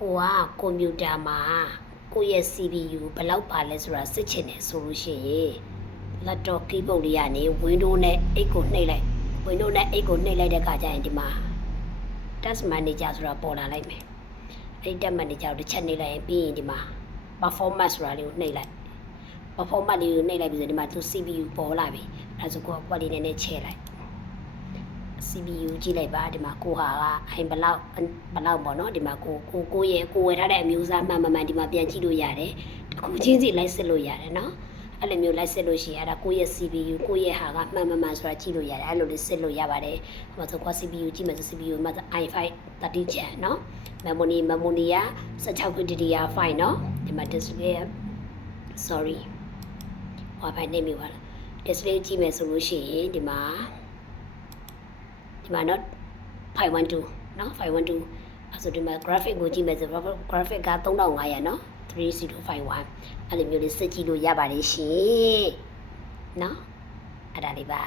ကိုကကွန်ပျူတာမှာကိုယ့်ရဲ့ CPU ဘယ်လောက်ပါလဲဆိုတာစစ်ချင်တယ်ဆိုလို့ရှိရင် laptop keyboard လေးကနေ Windows နဲ့ 8 ကိုနှိပ်လိုက် Windows နဲ့ 8 ကိုနှိပ်လိုက်တဲ့အခါကျရင်ဒီမှာ task manager ဆိုတာပေါ်လာလိုက်မယ်အဲ့ဒီ task manager ကိုတစ်ချက်နှိပ်လိုက်ရင်ပြီးရင်ဒီမှာ performance ဆိုတာလေးကိုနှိပ်လိုက် performance လေးကိုနှိပ်လိုက်ပြီးဆိုဒီမှာသူ CPU ပေါ်လာပြီအဲဒါဆိုကိုကကွက်လေးနည်းနည်းချဲလိုက် CPU ကြည့်လိုက်ပါဒီမှာကိုဟာကအိမ်ဘလောက်ပေါ့နော်ဒီမှာကိုရဲ့ကိုဝယ်ထားတဲ့အမျိုးအစားမှန်ဒီမှာပြန်ကြည့်လို့ရတယ်တခုချင်းစီလိုက်စစ်လို့ရတယ်နော်အဲ့လိုမျိုးလိုက်စစ်လို့ရှိရင်အဲ့ဒါကိုရဲ့ CPU ကိုရဲ့ဟာကမှန်ဆိုတာကြည့်လို့ရတယ်အဲ့လိုလေးစစ်လို့ရပါတယ်ဟိုဆိုကို CPU ကြည့်မယ်ဆို CPU မှာ i5 30 Gen နော် memory က16 GB DDR5 နော်ဒီမှာ display sorry ဟောပိုင်းနေပြီပါလား display ကြည့်မယ်ဆိုလို့ရှိရင်ဒီမှာနော်512နော်512အဲ့ဆိုဒီမှာ graphic ကိုကြည့်မယ်ဆို graphic က3500နော်3051အဲ့လိုမျိုးလေးစစ်ကြည့်လို့ရပါတယ်ရှင်နော်အဲ့ဒါလေးပါ